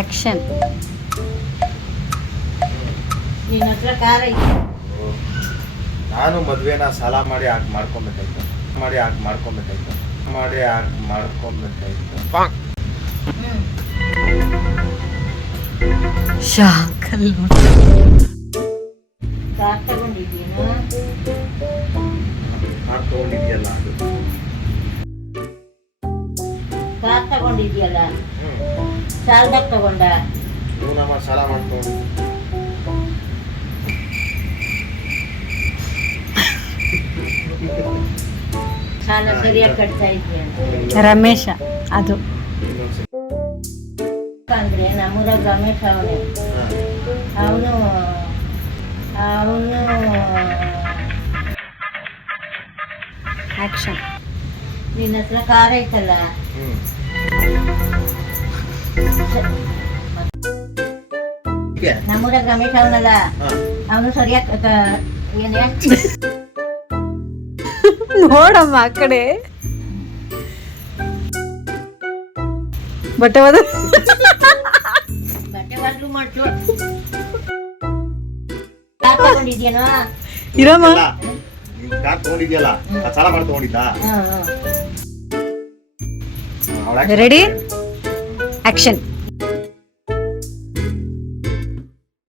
Action. ನಿನ್ನ ಹತ್ರ car ಐತೆ. ನಾನು ಮದ್ವೆನ ಸಾಲ ಮಾಡಿ ಮಾಡ್ಕೊಬೇಕಾಯ್ತು. Shackle car ತಗೊಂಡಿದ್ದೀನಾ? ಕಾರ್ ತಗೊಂಡಿದ್ಯಲ್ಲ ಅದು. ಕಾರ್ ತಗೊಂಡಿದ್ಯಲ್ಲ, ಸಾಲದಾಗ ತಗೊಂಡ? ನಮ್ಮ ಸಾಲ ಮಾಡ್ಕೊಂಡು ಸಾಲ ಸರಿಯಾಗಿ ಕಟ್ತಾ ಇದೆಯಾ? ರಮೇಶ ಅದು. ಅಂದ್ರೆ ನಮ್ಮೂರಾಗ ರಮೇಶ್ ಅವನೇ. ಅವನು ಆಕ್ಷನ್. ನಿನ್ನ ಹತ್ರ ಕಾರ್ ಐತಲ್ಲ, ನಮ್ಮೂರಾಗ ರಮೇಶ್ ಅವನಲ್ಲ, ಅವನು ಸರಿಯಾಗಿ ಏನೇ ನೋಡಮ್ಮ ಆ ಕಡೆ. ಬಟ್ಟೆ ಬಟ್ಟೆ ಬದಲು ಮಾಡ್ತು. ಕಾರ್ ತಗೊಂಡಿದ್ಯೇನೋ? ಇರಮ್ಮ. ಕಾರ್ ತಗೊಂಡಿದ್ಯಲ್ಲ, ಸಾಲ ಮಾಡಿ ತಗೊಂಡಿದ್ದ. Ready action.